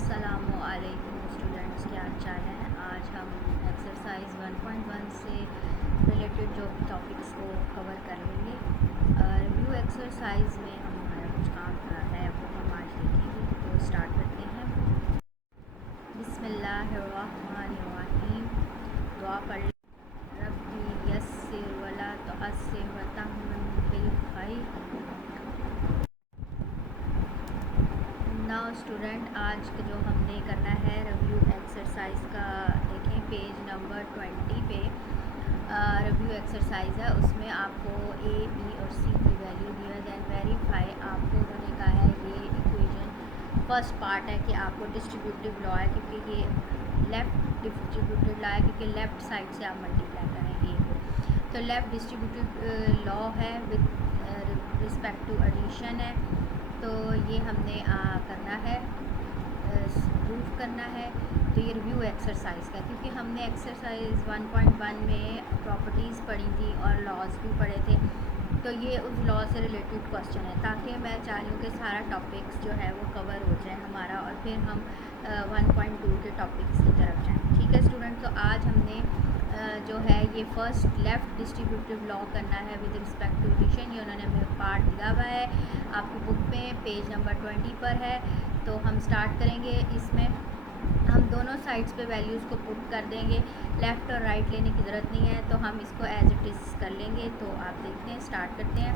अस्सलामुअलैकुम स्टूडेंट्स, क्या हाल चाल है। आज हम एक्सरसाइज 1.1 से रिलेटेड जो टॉपिक्स को कवर कर लेंगे। रिव्यू एक्सरसाइज में हमारा कुछ काम है वो हम आज देखेंगे। तो स्टार्ट करते हैं। बिस्मिल्लाहिर्रहमानिर्रहीम। दुआ पढ़ रब्बी यस्सिर वला तुअस्सिर वतम्मिम बिल खैर। नाउ स्टूडेंट, आज जो हमने करना है रिव्यू एक्सरसाइज का, देखें पेज नंबर 20 पे रिव्यू एक्सरसाइज है। उसमें आपको ए, बी और सी की वैल्यू दी है। दैन वेरीफाई, आपको उन्होंने कहा है ये इक्वेशन फर्स्ट पार्ट है कि आपको डिस्ट्रीब्यूटिव लॉ है, क्योंकि ये लेफ़्ट डिस्ट्रीब्यूटिव लॉ है, क्योंकि लेफ़्ट साइड से आप मल्टीप्लाई करें ए को। तो लेफ़्ट डिस्ट्रीब्यूटिव लॉ है विद रिस्पेक्ट टू एडिशन है। तो ये हमने करना है, प्रूफ करना है। तो ये रिव्यू एक्सरसाइज का, क्योंकि हमने एक्सरसाइज 1.1 में प्रॉपर्टीज़ पढ़ी थी और लॉज भी पढ़े थे। तो ये उस लॉ से रिलेटेड क्वेश्चन है, ताकि मैं चाह रही हूँ कि सारा टॉपिक्स जो है वो कवर हो जाए हमारा, और फिर हम 1.2 के टॉपिक्स की तरफ जाएँ। ठीक है स्टूडेंट, तो आज हमने जो है ये फर्स्ट लेफ़्ट डिस्ट्रीब्यूटिव लॉ करना है विद रिस्पेक्ट टू एडिशन। ये उन्होंने हमें पार्ट दिया हुआ है आपकी बुक में, पेज नंबर 20 पर है। तो हम स्टार्ट करेंगे। इसमें हम दोनों साइड्स पे वैल्यूज़ को पुट कर देंगे, लेफ़्ट और राइट लेने की ज़रूरत नहीं है। तो हम इसको एज इट इज़ कर लेंगे। तो आप देखते हैं, स्टार्ट करते हैं।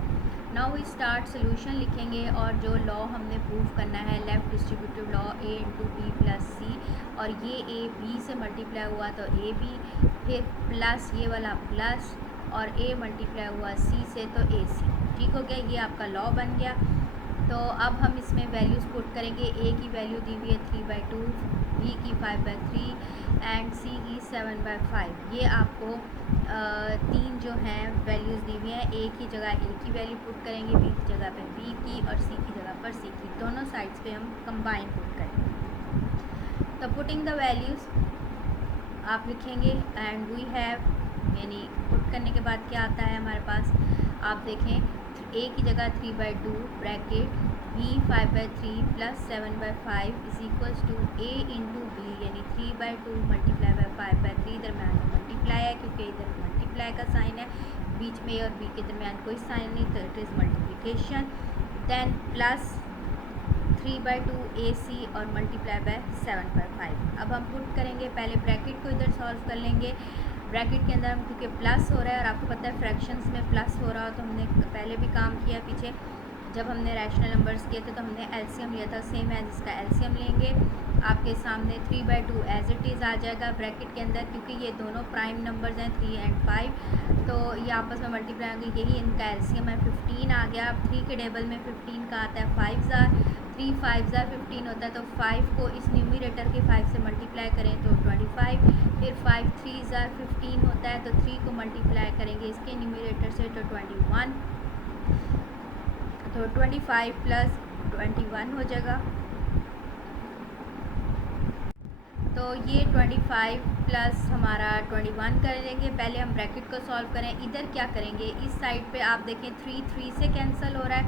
नाउ वी स्टार्ट सोल्यूशन लिखेंगे, और जो लॉ हमने प्रूव करना है left distributive law A into B plus सी, और ये ए बी से मल्टीप्लाई हुआ तो ए बी, फिर प्लस ये वाला प्लस, और ए मल्टीप्लाई हुआ सी से तो ए सी। ठीक हो गया, ये आपका लॉ बन गया। तो अब हम इसमें वैल्यूज़ पुट करेंगे। ए की वैल्यू दी हुई है 3/2, बी की 5/3 एंड सी की 7/5। ये आपको तीन जो हैं वैल्यूज़ दी हुई हैं। ए की जगह ए की वैल्यू पुट करेंगे, बी की जगह पे बी की, और सी की जगह पर सी की। दोनों साइड्स पे हम कंबाइन पुट करेंगे। तो पुटिंग द वैल्यूज़ आप लिखेंगे, एंड वी हैव, यानी पुट करने के बाद क्या आता है हमारे पास, आप देखें। ए की जगह 3/2 bracket B 5/3 plus 7/5 is equals to A into B, यानी 3/2 मल्टीप्लाई बाई 5/3। दरम्यान में मल्टीप्लाई है, क्योंकि इधर मल्टीप्लाई का साइन है, बीच में और बी के दरम्यान कोई साइन नहीं, तो it is multiplication. Then plus 3/2 A C और मल्टीप्लाई बाय 7/5। अब हम पुट करेंगे, पहले ब्रैकेट को इधर सॉल्व कर लेंगे। ब्रैकेट के अंदर हम, क्योंकि प्लस हो रहा है और आपको पता है फ्रैक्शंस में प्लस हो रहा हो, तो हमने पहले भी काम किया पीछे जब हमने रैशनल नंबर्स किए थे, तो हमने एलसीएम लिया था। सेम एज इसका एलसीएम लेंगे। आपके सामने 3/2 एज इट इज़ आ जाएगा ब्रैकेट के अंदर, क्योंकि ये दोनों प्राइम नंबर्स हैं 3 एंड 5, तो ये आपस में मल्टीप्लाई होंगे। यही इनका एलसीएम है, 15 आ गया। अब 3 के टेबल में 15 का आता है 5,000, 3 5,000 15 होता है। तो 5 को इस न्यूमरेटर के 5 से मल्टीप्लाई करें तो 25, फिर 5 3,000 15 होता है, तो 3 को मल्टीप्लाई करेंगे इसके न्यूमरेटर से तो 21, तो 25 प्लस 21 हो जाएगा। तो ये 25 प्लस हमारा 21 कर लेंगे। पहले हम ब्रैकेट को सॉल्व करें। इधर क्या करेंगे, इस साइड पे आप देखें 3 से कैंसिल हो रहा है,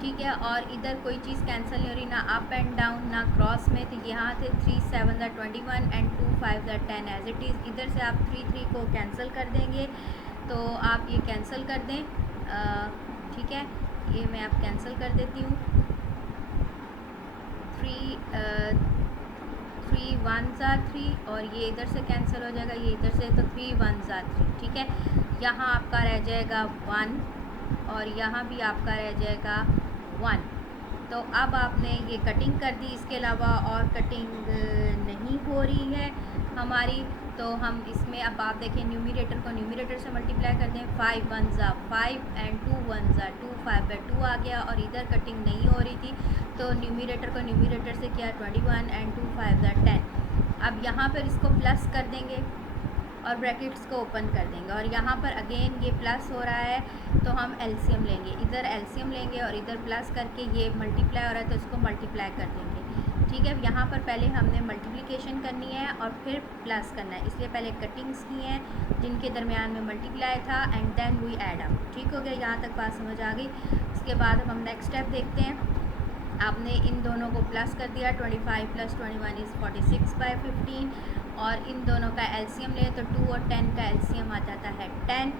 ठीक है, और इधर कोई चीज़ कैंसिल नहीं हो रही, ना अप एंड डाउन ना क्रॉस में। तो यहाँ से 3 7 21 एंड 2 5 10 एज इट इज़। इधर से आप 3 को कैंसिल कर देंगे, तो आप ये कैंसिल कर दें, ठीक है, ये मैं आप कैंसिल कर देती हूँ। 3 1 3, और ये इधर से कैंसिल हो जाएगा, ये इधर से, तो 3 1 3, ठीक है। यहाँ आपका रह जाएगा 1, और यहाँ भी आपका रह जाएगा 1। तो अब आपने ये कटिंग कर दी, इसके अलावा और कटिंग नहीं हो रही है हमारी। तो हम इसमें अब आप देखें, न्यूमरेटर को न्यूमरेटर से मल्टीप्लाई कर दें। 5 1 5 एंड 2 1 2, 5/2 आ गया, और इधर कटिंग नहीं हो रही थी, तो न्यूमरेटर को न्यूमरेटर से किया 21 एंड 2 5 10। अब यहाँ पर इसको प्लस कर देंगे और ब्रैकेट्स को ओपन कर देंगे, और यहाँ पर अगेन ये प्लस हो रहा है, तो हम एलसीएम लेंगे। इधर एलसीएम लेंगे और इधर प्लस करके ये मल्टीप्लाई हो रहा है, तो इसको मल्टीप्लाई कर देंगे, ठीक है। यहाँ पर पहले हमने मल्टीप्लिकेशन करनी है और फिर प्लस करना है, इसलिए पहले कटिंग्स की हैं जिनके दरमियान में मल्टीप्लाई था, and then we add up. ठीक हो गया, यहाँ तक बात समझ आ गई। उसके बाद हम नेक्स्ट स्टेप देखते हैं। आपने इन दोनों को प्लस कर दिया, 25 + 21 = 46/15, और इन दोनों का एलसीएम लें तो 2 और 10 का एलसीएम आ जाता है 10।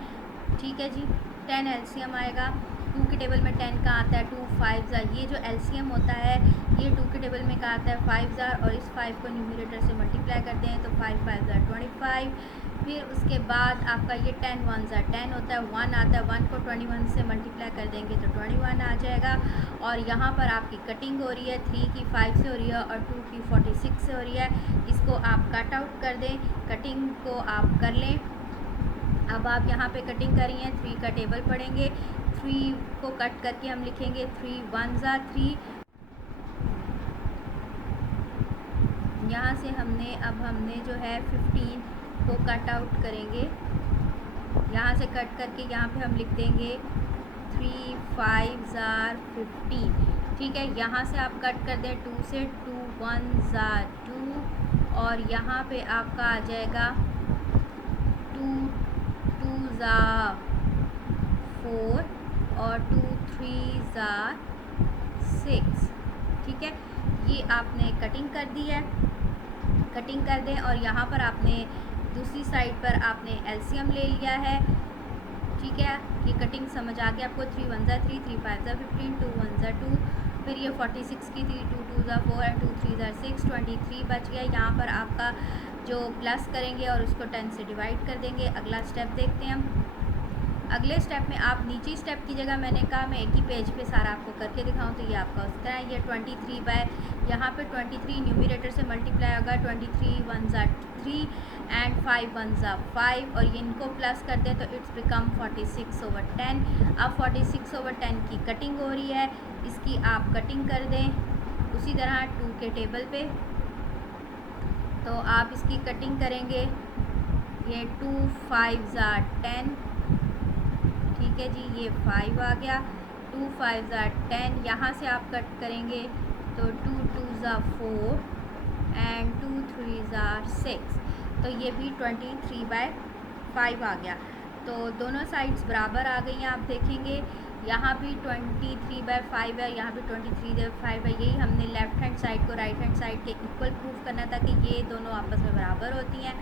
ठीक है जी, 10 एलसीएम आएगा। 2 के टेबल में 10 का आता है 2 5 ये जो एलसीएम होता है ये 2 के टेबल में का आता है 5 और इस 5 को न्यूमरेटर से मल्टीप्लाई करते हैं तो 5 5 25। फिर उसके बाद आपका ये 10 1 10 होता है, 1 आता है, 1 को 21 से मल्टीप्लाई कर देंगे तो 21 आ जाएगा। और यहाँ पर आपकी कटिंग हो रही है, 3 की 5 से हो रही है और 2 की 46 से हो रही है। इसको आप कट आउट कर दें, कटिंग को आप कर लें। अब आप यहाँ पे कटिंग कर रही हैं, 3 का टेबल पढ़ेंगे, 3 को कट करके हम लिखेंगे 3 1 3। यहाँ से हमने जो है 15 को कट आउट करेंगे, यहाँ से कट करके यहाँ पे हम लिख देंगे 3 5 15। ठीक है, यहाँ से आप कट कर दें 2 से, 2 1 2 और यहाँ पे आपका आ जाएगा 2 2 4 और 2 3 6। ठीक है, ये आपने कटिंग कर दी है, कटिंग कर दें। और यहाँ पर आपने दूसरी साइड पर आपने एलसीएम ले लिया है। ठीक है, ये कटिंग समझ आ गया आपको। 3 1 3 3 5 15 2 1 2, फिर ये 46 की थी, 2 2 4 और 2 3 6 23 बच गया। यहाँ पर आपका जो प्लस करेंगे और उसको 10 से डिवाइड कर देंगे। अगला स्टेप देखते हैं हम। अगले स्टेप में आप नीचे स्टेप की जगह मैंने कहा मैं एक ही पेज पे सारा आपको करके दिखाऊं, तो ये आपका उस तरह ये 23 बाय यहाँ पे 23 न्यूमरेटर से मल्टीप्लाई होगा, 23 1 3 एंड 5 1 5 और ये इनको प्लस कर दें तो इट्स बिकम 46/10। अब 46/10 की कटिंग हो रही है, इसकी आप कटिंग कर दें उसी तरह 2 के टेबल पे। तो आप इसकी कटिंग करेंगे, ये 2 5 10। ठीक है जी, ये 5 आ गया, 2 5 10। यहाँ से आप कट करेंगे तो 2 2 4 एंड 2 3 6। तो ये भी 23/5 आ गया। तो दोनों साइड्स बराबर आ गई हैं। आप देखेंगे यहाँ भी 23/5 है, यहाँ भी 23/5 है। यही हमने लेफ़्ट हैंड साइड को राइट हैंड साइड के इक्वल प्रूफ करना था कि ये दोनों आपस में बराबर होती हैं।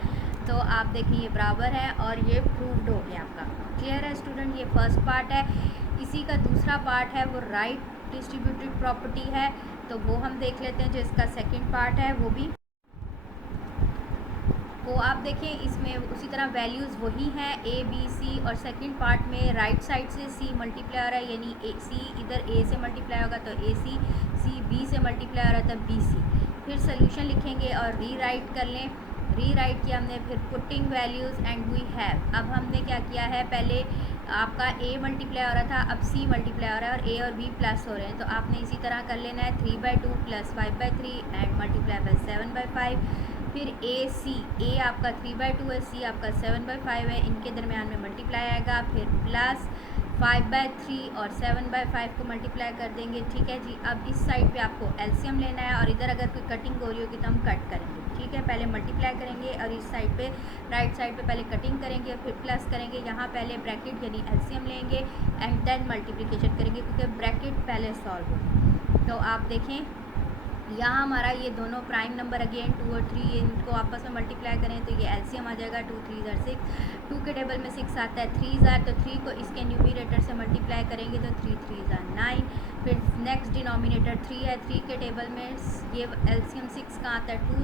तो आप देखें ये बराबर है और ये प्रूव्ड हो गया आपका। क्लियर है स्टूडेंट? ये फर्स्ट पार्ट है। इसी का दूसरा पार्ट है वो राइट डिस्ट्रीब्यूटेड प्रॉपर्टी है, तो वो हम देख लेते हैं। जो इसका सेकंड पार्ट है वो आप देखें, इसमें उसी तरह वैल्यूज़ वही हैं ए बी सी, और सेकंड पार्ट में राइट साइड से सी मल्टीप्लाई हो रहा है, यानी सी इधर ए से मल्टीप्लाई होगा तो ए सी, सी बी से मल्टीप्लाई हो रहा है तब बी सी। फिर सोल्यूशन लिखेंगे और रीराइट कर लें। रीराइट किया हमने, फिर putting values and we have. अब हमने क्या किया है, पहले आपका ए मल्टीप्लाई हो रहा था, अब सी मल्टीप्लाई हो रहा है और ए और बी प्लस हो रहे हैं। तो आपने इसी तरह कर लेना है 3/2 + 5/3 एंड मल्टीप्लाई बाय 7/5। फिर ए सी, ए आपका 3/2 है, सी आपका 7/5 है, इनके दरमियान में मल्टीप्लाई आएगा। फिर प्लस 5/3 और 7/5 को मल्टीप्लाई कर देंगे। ठीक है जी, अब इस साइड पे आपको एलसीएम लेना है और इधर अगर कोई कटिंग हो रही होगी तो हम कट करेंगे। ठीक है, पहले मल्टीप्लाई करेंगे और इस साइड पे राइट साइड पे पहले कटिंग करेंगे, फिर प्लस करेंगे। यहाँ पहले ब्रैकेट यानी एलसीएम लेंगे एंड देन मल्टीप्लिकेशन करेंगे, क्योंकि ब्रैकेट पहले सॉल्व हो। तो आप देखें यहाँ हमारा ये दोनों प्राइम नंबर अगेन 2 और 3, इनको आपस में मल्टीप्लाई करें तो ये एलसीएम आ जाएगा 2 3 6। 2 के टेबल में 6 आता है, 3 तो 3 को इसके न्यूमरेटर से मल्टीप्लाई करेंगे तो 3 3 9। फिर नेक्स्ट डिनोमिनेटर 3 है, 3 के टेबल में ये एलसीएम 6 का आता है 2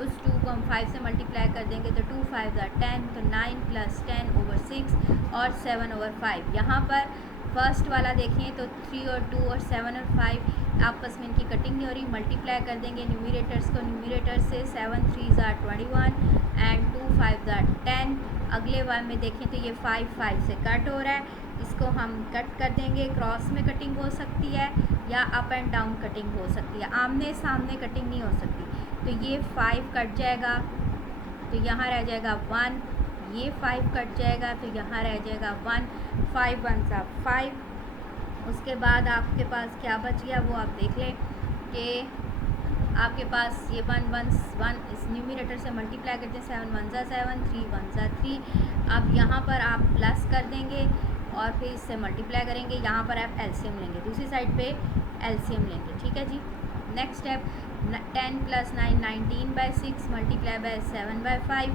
उस 2 को हम 5 से मल्टीप्लाई कर देंगे तो 2 5 10, तो 9 + 10/6 और 7/5। यहाँ पर फर्स्ट वाला देखें तो 3 और 2 और 7 और 5 आपस में इनकी कटिंग नहीं हो रही, मल्टीप्लाई कर देंगे न्यूमरेटर्स को न्यूमरेटर से। 7 3 21 एंड 2 5 10। अगले वन में देखें तो ये 5 5 से कट हो रहा है, इसको हम कट कर देंगे। क्रॉस में कटिंग हो सकती है या अप एंड डाउन कटिंग हो सकती है, आमने सामने कटिंग नहीं हो सकती। तो ये 5 कट जाएगा तो यहाँ रह जाएगा 1, ये 5 कट जाएगा तो यहाँ रह जाएगा 1, 5 1 5। उसके बाद आपके पास क्या बच गया वो आप देख लें कि आपके पास ये 1 1 1 इस न्यूमरेटर से मल्टीप्लाई करते हैं, 7 1 7, 3 1 3। अब यहाँ पर आप प्लस कर देंगे और फिर इससे मल्टीप्लाई करेंगे। यहाँ पर आप एलसीएम लेंगे, दूसरी साइड पे एलसीएम लेंगे। ठीक है जी। Next step 10 + 9 19/6 multiply by 7/5।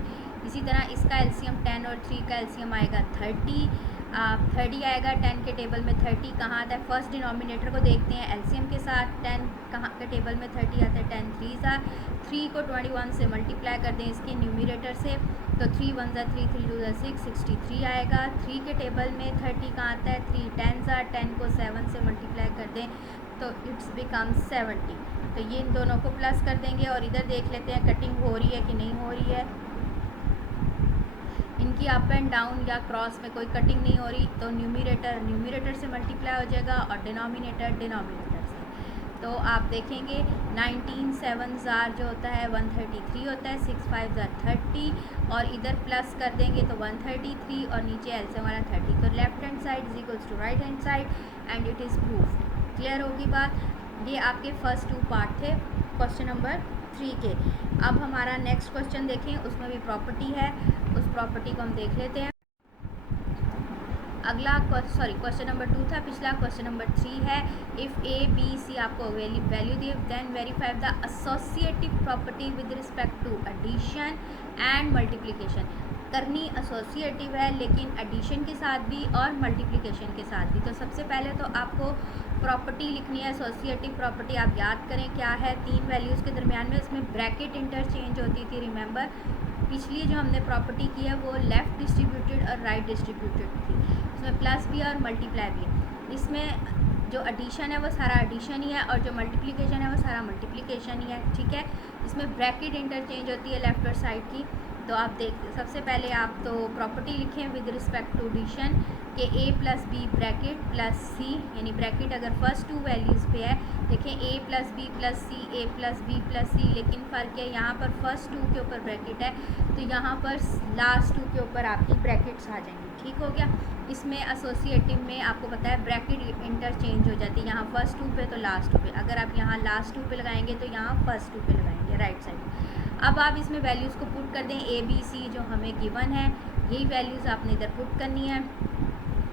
इसी तरह इसका एलसीएम 10 और 3 का एलसीएम आएगा 30। 30 आएगा 10 के टेबल में 30 कहाँ आता है, फर्स्ट डिनोमिनेटर को देखते हैं एलसीएम के साथ। 10 कहाँ के टेबल में 30 आता है, 10 3 ज़ा 3 को 21 से मल्टीप्लाई कर दें इसके न्यूमिनेटर से, तो 3 1 ज़ा 3 3 2 ज़ा 6 63 आएगा। 3 के टेबल में 30 कहाँ आता है, 3 10 ज़ा 10 को 7 से मल्टीप्लाई कर दें तो इट्स बिकम 70। तो ये इन दोनों को प्लस कर देंगे और इधर देख लेते हैं कटिंग हो रही है कि नहीं हो रही है। इनकी अप एंड डाउन या क्रॉस में कोई कटिंग नहीं हो रही, तो न्यूमिनेटर से मल्टीप्लाई हो जाएगा और डिनोमिनेटर से। तो आप देखेंगे 19 7 ज़ार जो होता है 133 होता है, 6 5 ज़ार 30 और इधर प्लस कर देंगे तो 133 और नीचे एलसीएम वाला 30। तो left hand side is equals to right hand side and it is proofed. Clear होगी बात। ये आपके फर्स्ट 2 पार्ट थे क्वेश्चन नंबर 3 के। अब हमारा नेक्स्ट क्वेश्चन देखें, उसमें भी प्रॉपर्टी है, उस प्रॉपर्टी को हम देख लेते हैं। अगला क्वेश्चन नंबर 2 था, पिछला क्वेश्चन नंबर 3 है। इफ़ ए बी सी आपको वैल्यू दी then verify the associative property with respect to addition and multiplication. करनी एसोसिएटिव है लेकिन एडिशन के साथ भी और मल्टीप्लिकेशन के साथ भी। तो सबसे पहले तो आपको प्रॉपर्टी लिखनी है एसोसिएटिव प्रॉपर्टी। आप याद करें क्या है, 3 वैल्यूज़ के दरमियान में इसमें ब्रैकेट इंटरचेंज होती थी। रिमेंबर पिछली जो हमने प्रॉपर्टी की है वो लेफ़्ट डिस्ट्रीब्यूटेड और राइट डिस्ट्रीब्यूटेड थी, इसमें प्लस भी है और मल्टीप्लाई भी है। इसमें जो एडिशन है वो सारा एडिशन ही है और जो मल्टीप्लिकेशन है वो सारा मल्टीप्लिकेशन ही है। ठीक है, इसमें ब्रैकेट इंटरचेंज होती है लेफ़्ट और साइड की। तो आप सबसे पहले आप तो प्रॉपर्टी लिखें विद रिस्पेक्ट टू एडिशन के a + b bracket plus c, यानी ब्रैकेट अगर फर्स्ट 2 वैल्यूज़ पे है, देखें a + b + c a + b + c, लेकिन फ़र्क है यहाँ पर फर्स्ट 2 के ऊपर ब्रैकेट है तो यहाँ पर लास्ट 2 के ऊपर आपकी ब्रैकेट्स आ जाएंगी। ठीक हो गया। इसमें एसोसिएटिव में आपको पता है ब्रैकेट इंटरचेंज हो जाती है, यहाँ फर्स्ट 2 पे तो लास्ट 2 पे। अगर आप यहाँ लास्ट 2 पे लगाएंगे तो यहाँ फर्स्ट 2 पे लगाएंगे राइट साइड। अब आप इसमें वैल्यूज़ को पुट कर दें, ए बी सी जो हमें गिवन है यही वैल्यूज़ आपने इधर पुट करनी है।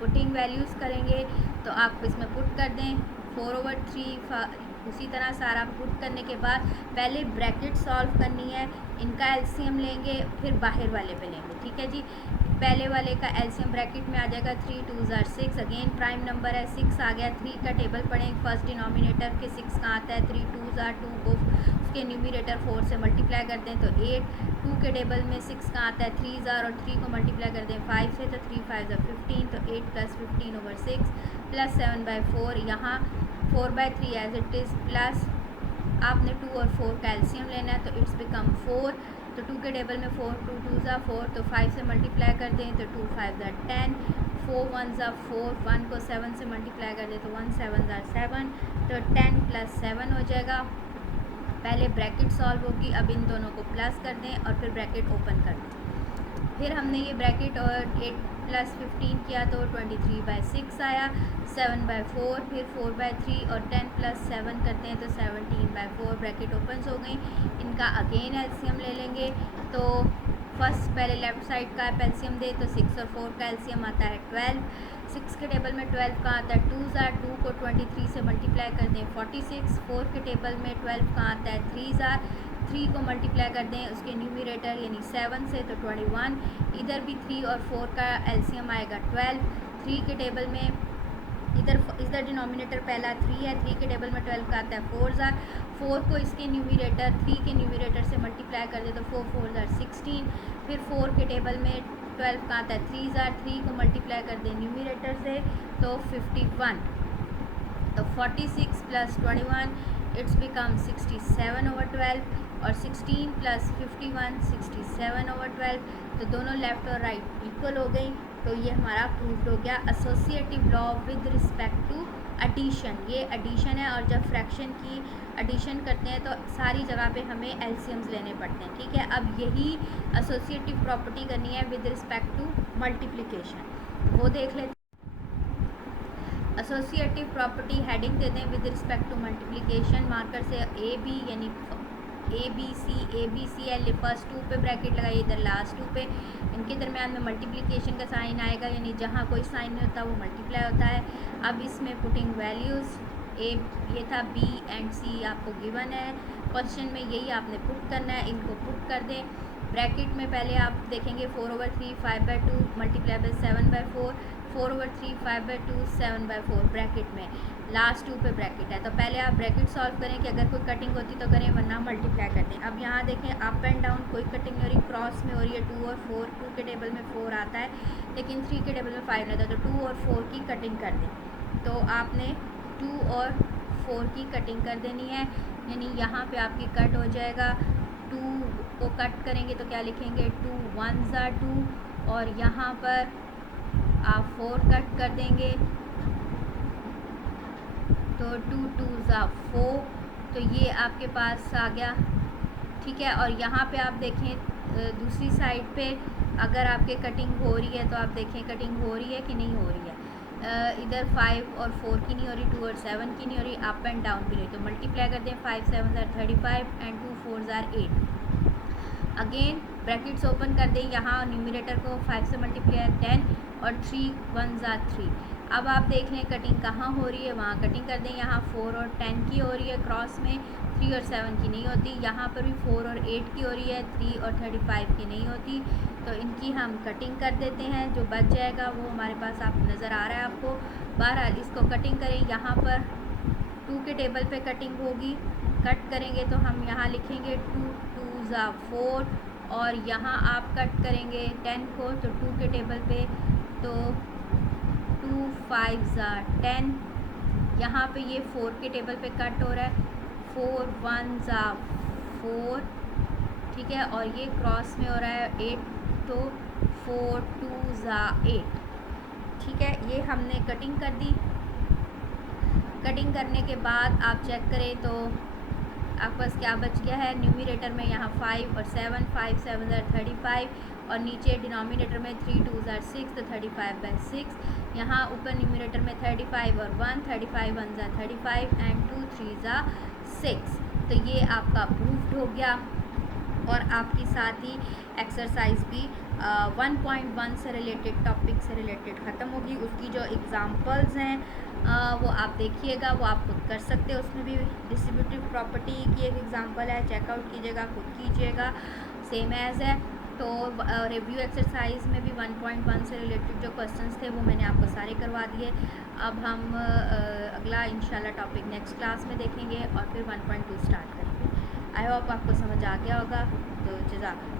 पुटिंग वैल्यूज़ करेंगे तो आप इसमें पुट कर दें 4/3। उसी तरह सारा पुट करने के बाद पहले ब्रैकेट सॉल्व करनी है, इनका एलसीएम लेंगे फिर बाहर वाले पे लेंगे। ठीक है जी। पहले वाले का एलसीएम ब्रैकेट में आ जाएगा 3 2 ज़ार 6, अगेन प्राइम नंबर है 6 आ गया। 3 का टेबल पढ़ें, फर्स्ट डिनोमिनेटर के 6 कहाँ आता है, 3 2 ज़ार 2 को उसके न्यूमिनेटर 4 से मल्टीप्लाई करते हैं तो 8। 2 के टेबल में 6 कहाँ आता है, 3 ज़ार और 3 को मल्टीप्लाई करते हैं 5 से तो 3 5 ज़ार 15, तो 8 + 15/6 प्लस 7/4। यहाँ 4/3 एज इट इज़ प्लस आपने 2 और 4 का एलसीएम लेना है तो इट्स बिकम 4। तो 2 के टेबल में 4 2 2 ज़ा 4, तो 5 से मल्टीप्लाई कर दें तो 2 5 ज़ा 10, 4 1 ज़ा 4, 1 को 7 से मल्टीप्लाई कर दें तो 1 7 ज़ा 7, तो 10 + 7 हो जाएगा। पहले ब्रैकेट सॉल्व होगी, अब इन दोनों को प्लस कर दें और फिर ब्रैकेट ओपन कर दें। फिर हमने ये ब्रैकेट और 8 + 15 किया तो 23/6 आया, 7/4, फिर 4/3 और 10 + 7 करते हैं तो 17/4। ब्रैकेट ओपन हो गई। इनका अगेन एलसीएम ले लेंगे तो फर्स्ट पहले लेफ़्ट साइड का आप एलसीएम दे तो 6 और 4 का एलसीएम आता है 12। 6 के टेबल में 12 का आता है 2 ज़ार, 2 को 23 से मल्टीप्लाई कर दें 46। 4 के टेबल में 12 का आता है 3 ज़ार, 3 को मल्टीप्लाई कर दें उसके न्यूमिनेटर यानी 7 से तो 21। इधर भी 3 और 4 का एलसीएम आएगा 12। 3 के टेबल में इधर डिनोमिनेटर पहला 3 है, 3 के टेबल में 12 का आता है 4 ज़ार, 4 को इसके न्यूमिनेटर 3 के न्यूमिनेटर से मल्टीप्लाई कर दे तो 4 4 ज़ार 16। फिर 4 के टेबल में 12 का आता है 3 ज़ार, 3 को मल्टीप्लाई कर दें न्यूमिनेटर से तो 51, तो 46 + 21 इट्स बिकम 67/12 और 16 + 51 67/12। तो दोनों लेफ़्ट और राइट इक्वल हो गई। तो ये हमारा प्रूव्ड हो गया associative law with respect to addition. ये एडिशन है और जब फ्रैक्शन की एडिशन करते हैं तो सारी जगह पे हमें एलसीएम्स लेने पड़ते हैं। ठीक है, अब यही एसोसिएटिव प्रॉपर्टी करनी है विद रिस्पेक्ट टू मल्टीप्लिकेशन, वो देख लेते हैं। एसोसिएटिव प्रॉपर्टी हेडिंग दे दें with respect to multiplication, marker से ए बी यानी ABCL फर्स्ट 2 पे ब्रैकेट लगाइए, इधर लास्ट 2 पे। इनके दरमियान में मल्टीप्लिकेशन का साइन आएगा, यानी जहाँ कोई साइन नहीं होता वो मल्टीप्लाई होता है। अब इसमें पुटिंग वैल्यूज़ ए ये था, बी एंड सी आपको गिवन है क्वेश्चन में, यही आपने पुट करना है, इनको पुट कर दें। ब्रैकेट में पहले आप देखेंगे 4/3 5/2 मल्टीप्लाई बाई 7/4, 4/3 5/2 7/4 ब्रैकेट में, लास्ट 2 पे ब्रैकेट है। तो पहले आप ब्रैकेट सॉल्व करें कि अगर कोई कटिंग होती तो करें, वरना मल्टीप्लाई कर दें। अब यहाँ देखें अप एंड डाउन कोई कटिंग नहीं हो रही, क्रॉस में हो रही है 2 और 4, 2 के टेबल में 4 आता है लेकिन 3 के टेबल में 5 रहता है, तो 2 और 4 की कटिंग कर दें। तो आपने 2 और 4 की कटिंग कर देनी है, यानी यहाँ पे आपकी कट हो जाएगा। 2 को कट करेंगे तो क्या लिखेंगे, 2 1s are 2, और यहाँ पर आप 4 कट कर देंगे तो 2 2s are 4, तो ये आपके पास आ गया। ठीक है, और यहाँ पे आप देखें दूसरी साइड पे अगर आपके कटिंग हो रही है तो आप देखें कटिंग हो रही है कि नहीं हो रही है। इधर 5 और 4 की नहीं हो रही, 2 और 7 की नहीं हो रही, अप एंड डाउन भी नहीं, तो मल्टीप्लाई कर दें, 5 7s are 35 and 2 4s are 8। Again brackets open कर दें, यहाँ न्यूमरेटर को 5 से मल्टीप्लाई 10 और 3 1s are 3। अब आप देख लें कटिंग कहाँ हो रही है, वहाँ कटिंग कर दें। यहाँ 4 और 10 की हो रही है क्रॉस में, 3 और 7 की नहीं होती। यहाँ पर भी 4 और 8 की हो रही है, 3 और 35 की नहीं होती, तो इनकी हम कटिंग कर देते हैं। जो बच जाएगा वो हमारे पास आप नज़र आ रहा है आपको। बहरहाल इसको कटिंग करें, यहाँ पर 2 के टेबल पे कटिंग होगी, कट करेंगे तो हम यहाँ लिखेंगे 2 2s are 4, और यहाँ आप कट करेंगे 10 को तो 2 के टेबल पे, तो 2 5s are 10। यहाँ पे ये 4 के टेबल पे कट हो रहा है, 4 1s are 4, ठीक है, और ये क्रॉस में हो रहा है 8, तो 4 2s are 8। ठीक है, ये हमने कटिंग कर दी। कटिंग करने के बाद आप चेक करें तो आपके पास क्या बच गया है, न्यूमरेटर में यहाँ 5 और 7, 5 7s are 35, और नीचे डिनोमिनेटर में 3 2s are 6, तो 35/6। यहाँ ऊपर न्यूमरेटर में 35 और 1, 35 1s are 35 and 2 3s are 6। तो ये आपका प्रूफ्ड हो गया, और आपकी साथ ही एक्सरसाइज भी 1.1 से रिलेटेड टॉपिक से रिलेटेड ख़त्म होगी। उसकी जो एग्ज़ाम्पल्स हैं वो आप देखिएगा, वो आप खुद कर सकते हैं। उसमें भी डिस्ट्रीब्यूटिव प्रॉपर्टी की एक एग्ज़ाम्पल है, चेकआउट कीजिएगा, खुद कीजिएगा, सेम एज़ है। तो रिव्यू एक्सरसाइज में भी 1.1 से रिलेटेड जो क्वेश्चंस थे वो मैंने आपको सारे करवा दिए। अब हम अगला इंशाल्लाह टॉपिक नेक्स्ट क्लास में देखेंगे और फिर 1.2 स्टार्ट करेंगे। आई होप आपको समझ आ गया होगा, तो जज़ाकल्लाह।